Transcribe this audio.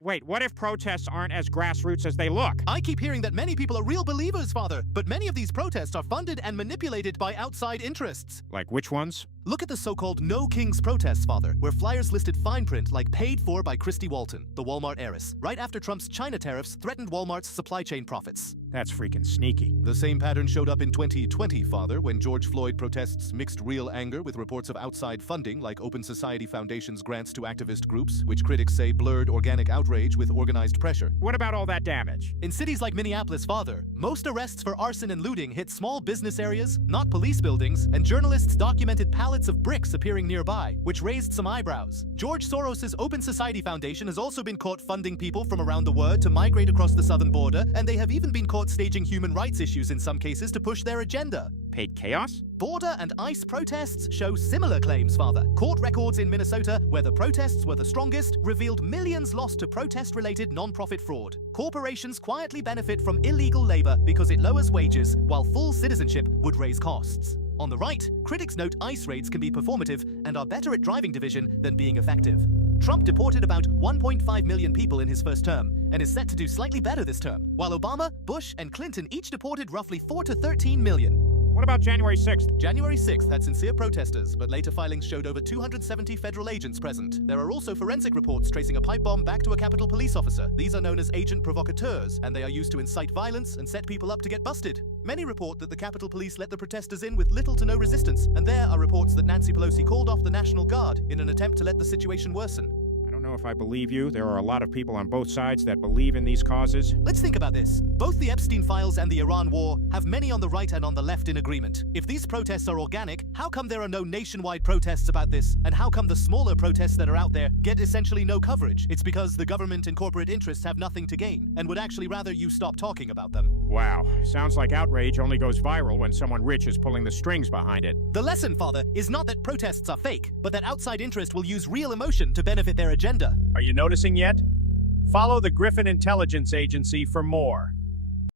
Wait, what if protests aren't as grassroots as they look? I keep hearing that many people are real believers, Father, but many of these protests are funded and manipulated by outside interests. Like which ones? Look at the so-called No Kings protests, Father, where flyers listed fine print like paid for by Christy Walton, the Walmart heiress, right after Trump's China tariffs threatened Walmart's supply chain profits. That's freaking sneaky. The same pattern showed up in 2020, Father, when George Floyd protests mixed real anger with reports of outside funding like Open Society Foundation's grants to activist groups, which critics say blurred organic outrage with organized pressure. What about all that damage? In cities like Minneapolis, Father, most arrests for arson and looting hit small business areas, not police buildings, and journalists documented pallets of bricks appearing nearby, which raised some eyebrows. George Soros's Open Society Foundation has also been caught funding people from around the world to migrate across the southern border, and they have even been caught staging human rights issues in some cases to push their agenda. Paid chaos? Border and ICE protests show similar claims, Father. Court records in Minnesota, where the protests were the strongest, revealed millions lost to protest-related non-profit fraud. Corporations quietly benefit from illegal labor because it lowers wages, while full citizenship would raise costs. On the right, critics note ICE raids can be performative and are better at driving division than being effective. Trump deported about 1.5 million people in his first term and is set to do slightly better this term, while Obama, Bush, and Clinton each deported roughly 4 to 13 million. What about January 6th? January 6th had sincere protesters, but later filings showed over 270 federal agents present. There are also forensic reports tracing a pipe bomb back to a Capitol police officer. These are known as agent provocateurs, and they are used to incite violence and set people up to get busted. Many report that the Capitol Police let the protesters in with little to no resistance, and there are reports that Nancy Pelosi called off the National Guard in an attempt to let the situation worsen. I don't know if I believe you. There are a lot of people on both sides that believe in these causes. Let's think about this. Both the Epstein files and the Iran war have many on the right and on the left in agreement. If these protests are organic, how come there are no nationwide protests about this? And how come the smaller protests that are out there get essentially no coverage? It's because the government and corporate interests have nothing to gain and would actually rather you stop talking about them. Wow. Sounds like outrage only goes viral when someone rich is pulling the strings behind it. The lesson, Father, is not that protests are fake, but that outside interest will use real emotion to benefit their agenda. Are you noticing yet? Follow the Griffin Intelligence Agency for more.